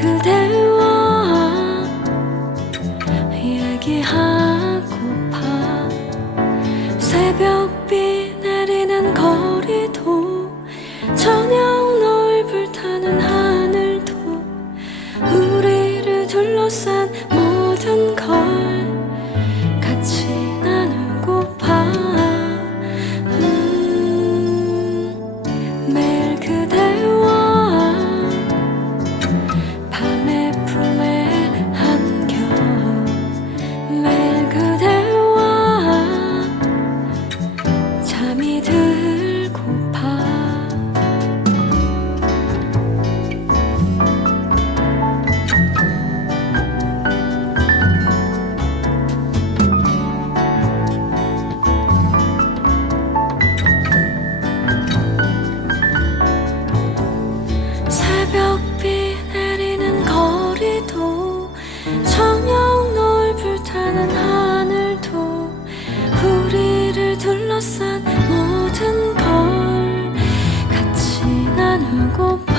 그대와 이야기하고파. 새벽비 내리는 거리도 저녁 널 불타는 하늘도 우리 둘러싼 모든 걸 같이 나누고파. 음, 매일 그대 모든 걸 같이 나누고